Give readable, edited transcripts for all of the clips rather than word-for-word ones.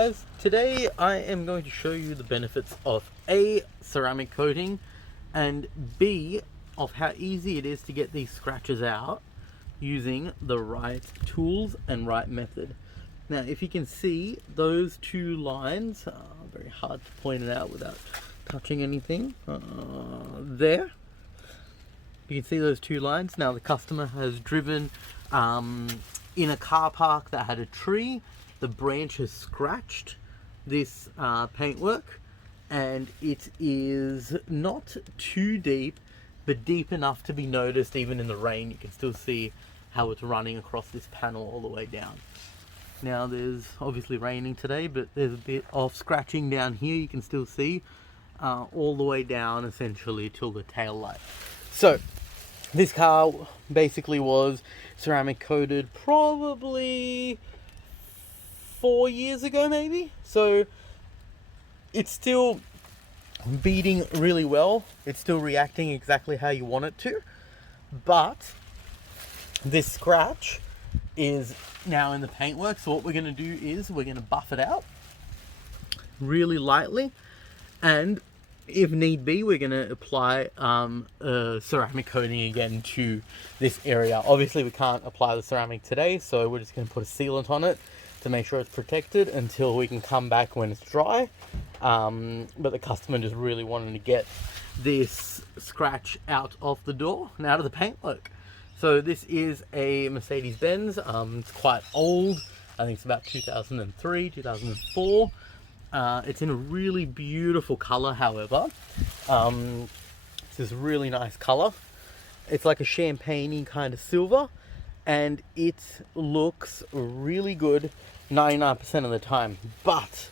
guys, today I am going to show you the benefits of A, ceramic coating, and B, of how easy it is to get these scratches out using the right tools and right method. Now if you can see those two lines, very hard to point it out without touching anything, there. You can see those two lines. Now the customer has driven in a car park that had a tree. The branch has scratched this paintwork, and it is not too deep, but deep enough to be noticed even in the rain. You can still see how it's running across this panel all the way down. Now there's obviously raining today, but there's a bit of scratching down here. You can still see all the way down essentially till the tail light. So this car basically was ceramic coated probably 4 years ago maybe. So it's still beating really well. It's still reacting exactly how you want it to. But this scratch is now in the paintwork. So what we're going to do is we're going to buff it out really lightly, and if need be, we're going to apply ceramic coating again to this area. Obviously we can't apply the ceramic today, so we're just going to put a sealant on it to make sure it's protected until we can come back when it's dry. But the customer just really wanted to get this scratch out of the door and out of the paintwork. So this is a Mercedes-Benz. It's quite old. I think it's about 2003, 2004. It's in a really beautiful color, however. It's this really nice color. It's like a champagne-y kind of silver, and it looks really good 99% of the time. But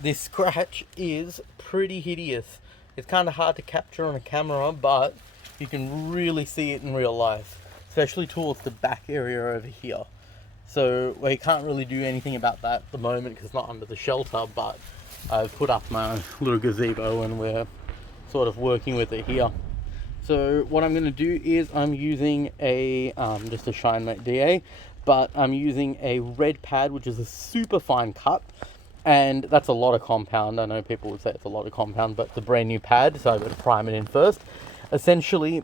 this scratch is pretty hideous. It's kind of hard to capture on a camera, but you can really see it in real life, especially towards the back area over here. So we can't really do anything about that at the moment because it's not under the shelter, but I've put up my little gazebo and we're sort of working with it here. So what I'm going to do is I'm using a just a ShineMate DA, but I'm using a red pad, which is a super fine cut, and that's a lot of compound. I know people would say it's a lot of compound, but it's a brand new pad, so I'm going to prime it in first. Essentially,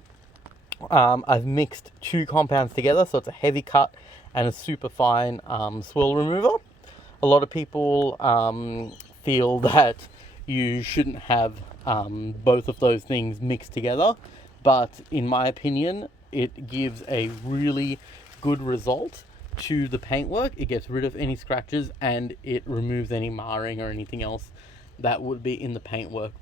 I've mixed two compounds together, so it's a heavy cut and a super fine swirl remover. A lot of people feel that you shouldn't have both of those things mixed together, but in my opinion it gives a really good result to the paintwork. It gets rid of any scratches and it removes any marring or anything else that would be in the paintwork.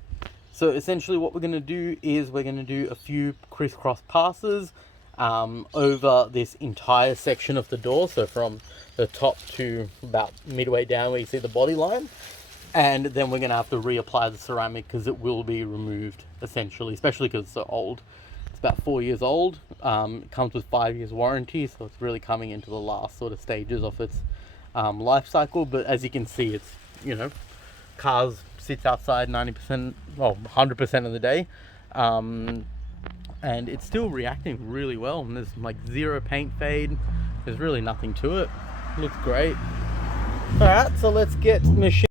So essentially what we're going to do is we're going to do a few crisscross passes over this entire section of the door, so from the top to about midway down where you see the body line, and then we're going to have to reapply the ceramic because it will be removed essentially, especially because it's so old. It's about 4 years old. It comes with 5 years warranty, so it's really coming into the last sort of stages of its life cycle. But as you can see, it's, you know, cars sits outside 90%, well 100% of the day, and it's still reacting really well, and there's like zero paint fade. There's really nothing to it. Looks great. All right, so let's get machine.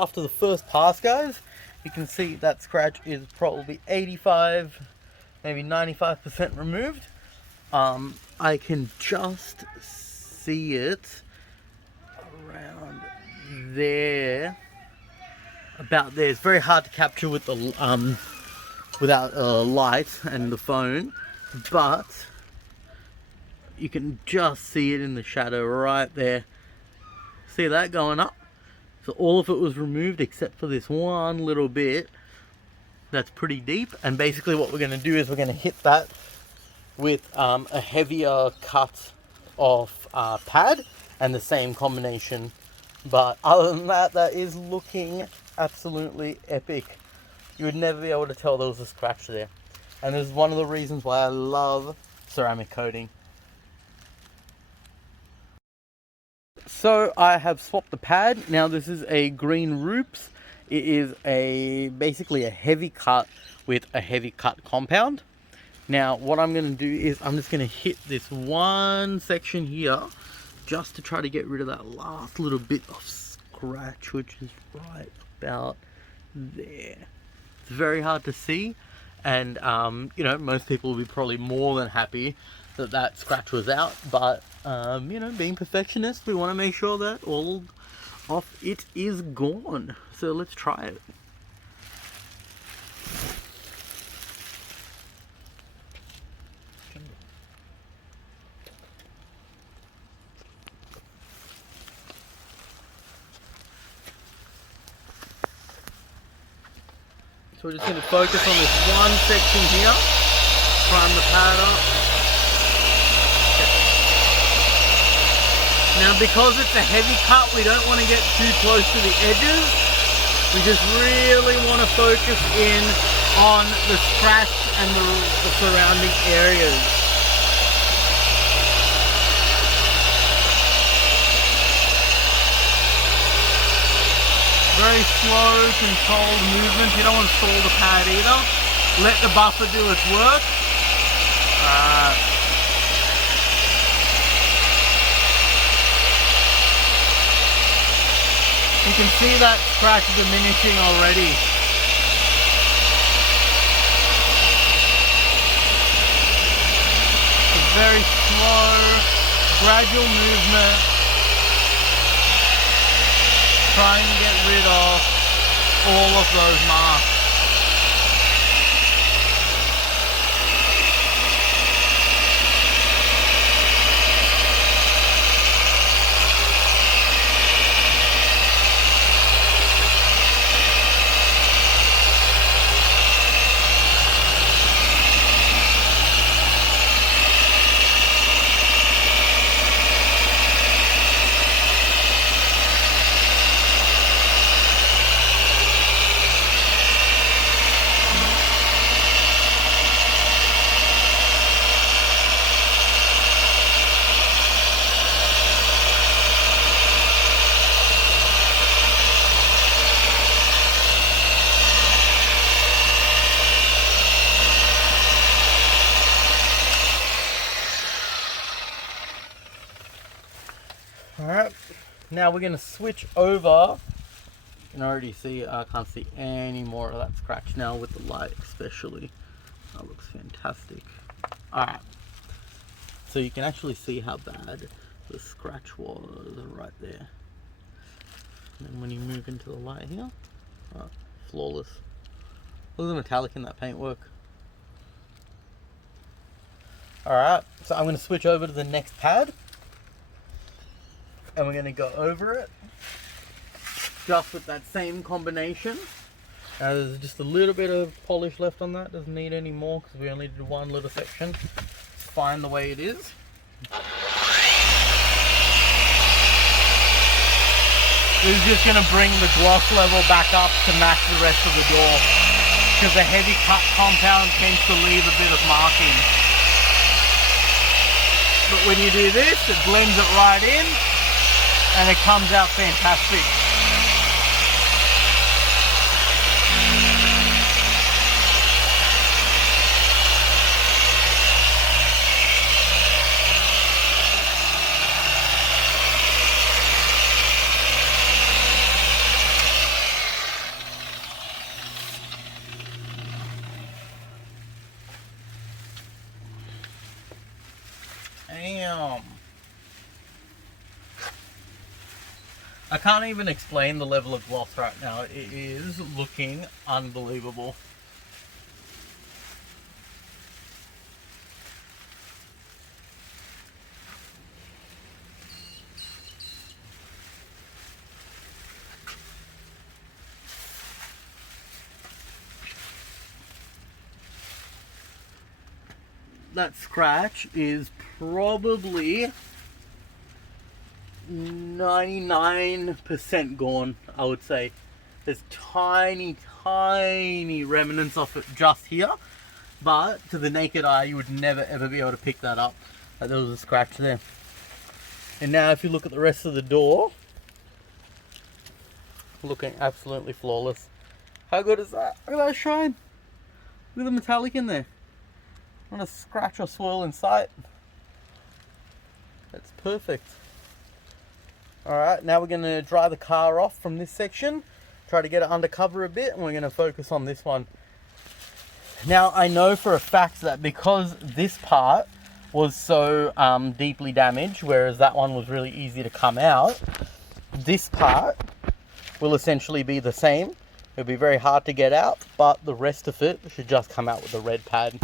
After the first pass, guys, you can see that scratch is probably 85, maybe 95% removed. I can just see it around there, about there. It's very hard to capture with the without light and the phone, but you can just see it in the shadow right there. See that going up? So all of it was removed except for this one little bit that's pretty deep. And basically what we're going to do is we're going to hit that with a heavier cut of pad and the same combination. But other than that, that is looking absolutely epic. You would never be able to tell there was a scratch there. And this is one of the reasons why I love ceramic coating. So I have swapped the pad. Now this is a green Rupes. It is basically a heavy cut with a heavy cut compound. Now what I'm going to do is I'm just going to hit this one section here just to try to get rid of that last little bit of scratch, which is right about there. It's very hard to see, and you know, most people will be probably more than happy that that scratch was out, but you know, being perfectionists, we want to make sure that all of it is gone. So let's try it. So we're just going to focus on this one section here, prime the pad up. Okay. Now because it's a heavy cut, we don't want to get too close to the edges. We just really want to focus in on the scratch and the surrounding areas. Very slow, controlled movement. You don't want to stall the pad either. Let the buffer do its work. You can see that scratch diminishing already. It's a very slow, gradual movement. Trying to get rid of all of those marks. Alright, now we're going to switch over. You can already see, I can't see any more of that scratch now with the light especially. That looks fantastic. Alright, so you can actually see how bad the scratch was right there. And then when you move into the light here, oh, flawless. Look at the metallic in that paintwork. Alright, so I'm going to switch over to the next pad. And we're going to go over it just with that same combination. There's just a little bit of polish left on that. Doesn't need any more because we only did one little section. It's fine the way it is. This is just going to bring the gloss level back up to match the rest of the door, because the heavy cut compound tends to leave a bit of marking. But when you do this, it blends it right in. And it comes out fantastic. Damn. I can't even explain the level of gloss right now. It is looking unbelievable. That scratch is probably 99% gone, I would say. There's tiny remnants of it just here, but to the naked eye you would never ever be able to pick that up, that there was a scratch there. And now if you look at the rest of the door, looking absolutely flawless. How good is that? Look at that shine. Look at the metallic in there. Not a scratch or swirl in sight. That's perfect. Alright, now we're going to dry the car off from this section. Try to get it under cover a bit, and we're going to focus on this one. Now, I know for a fact that because this part was so deeply damaged, whereas that one was really easy to come out, this part will essentially be the same. It'll be very hard to get out, but the rest of it should just come out with a red pad.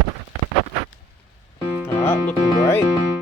Alright, looking great.